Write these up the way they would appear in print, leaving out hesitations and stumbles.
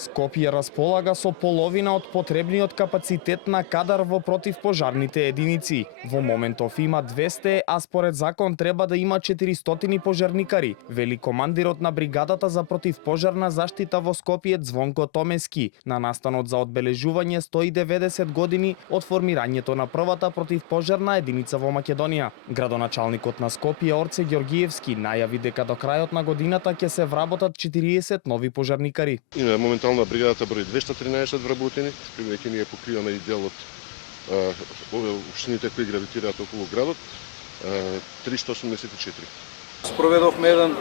Скопје располага со половина од потребниот капацитет на кадар во противпожарните единици. Во моментов има 200, а според закон треба да има 400 пожарникари, вели командирот на бригадата за противпожарна заштита во Скопје Звонко Томески, на настанот за одбележување 190 години од формирањето на првата противпожарна единица во Македонија. Градоначалникот на Скопје Орце Ѓоргиевски најави дека до крајот на годината ќе се вработат 40 нови пожарникари. Моментално бригадата брои 213 вработени, бидејќи ние покриваме и дел од овие општините кои гравитираат околу градот, 384. Спроведовме еден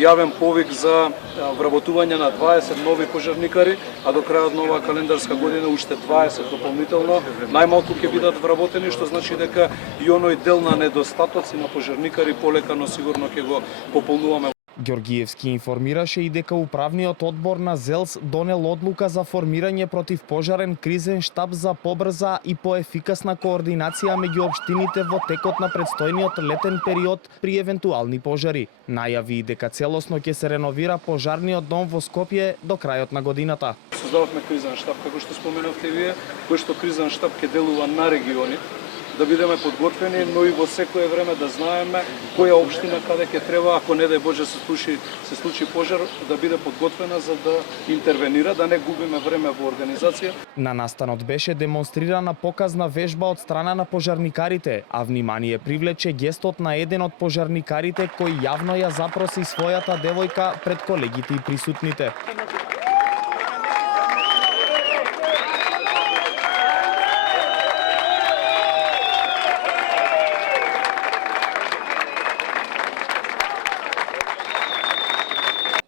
јавен повик за вработување на 20 нови пожарникари, а до крајот на оваа календарска година уште 20 дополнително. Најмалку ќе бидат вработени, што значи дека и оној дел на недостатоци на пожарникари полека, но сигурно ќе го пополнуваме. Ѓоргиевски информираше и дека управниот одбор на ЗЕЛС донел одлука за формирање противпожарен кризен штаб за побрза и поефикасна координација меѓу општините во текот на предстојниот летен период при евентуални пожари. Најави и дека целосно ќе се реновира пожарниот дом во Скопје до крајот на годината. Создававме кризен штаб, како што споменавте вие, кој што кризен штаб ќе делува на региони, да бидеме подготвени, но и во секое време да знаеме која општина каде ќе треба, ако не дај Боже се случи пожар, да биде подготвена за да интервенира, да не губиме време во организација. На настанот беше демонстрирана показна вежба од страна на пожарникарите, а внимание привлече гестот на еден од пожарникарите кој јавно ја запроси својата девојка пред колегите и присутните.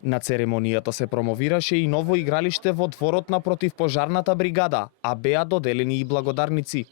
На церемонијата се промовираше и ново игралиште во дворот на противпожарната бригада, а беа доделени и благодарници.